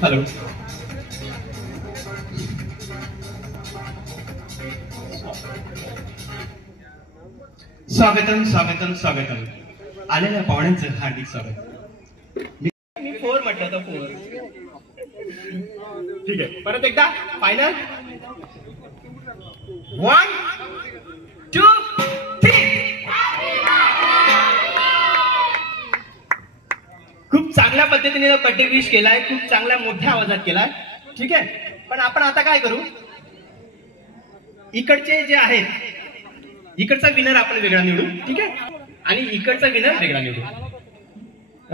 हेलो, स्वागतम स्वागतम स्वागतम. आलेल्या पाहुण्यांचं हार्दिक स्वागत. मी फोर म्हटलं होतं, फोर. ठीक आहे, परत एकदा फायनल. 1 2 3. खूप चांगल्या पद्धतीने बर्थडे विश केलाय, खूप चांगल्या मोठ्या आवाजात केलाय. ठीक आहे, पण आपण आता काय करू, इकडचे जे आहेत, इकडचा विनर आपण वेगळा निवडू. ठीक आहे, आणि इकडचा विनर वेगळा निवडू.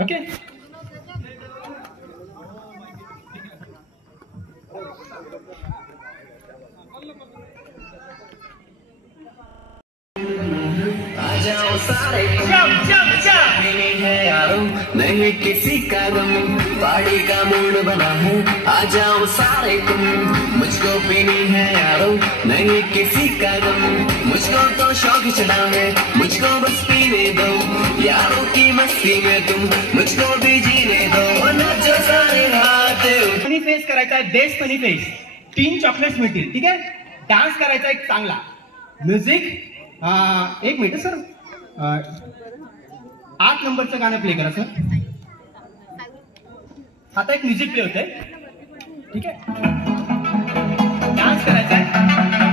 ओके, नहीं किसी का गम, पार्टी का मूड बना है, आ जाओ सारे तुम, मुझको पीनी है यारो, नहीं किसी का गम, मुझको तो शौक चढ़ा है, मुझको बस पीने दो, यारों की मस्ती में तुम मुझको भी जीने दो, नाचो सारे हाथ. फनी फेस करायचा आहे, बेस्ट फनी फेस. 3 चॉकलेट्स मिळतील. ठीक आहे, डान्स करायचा एक चांगला, म्युझिक. 1 मिनिट सर, 8 नंबरचं गाणं प्ले करा सर. आता एक म्युझिक प्ले होतंय. ठीक आहे, डान्स करायचा आहे.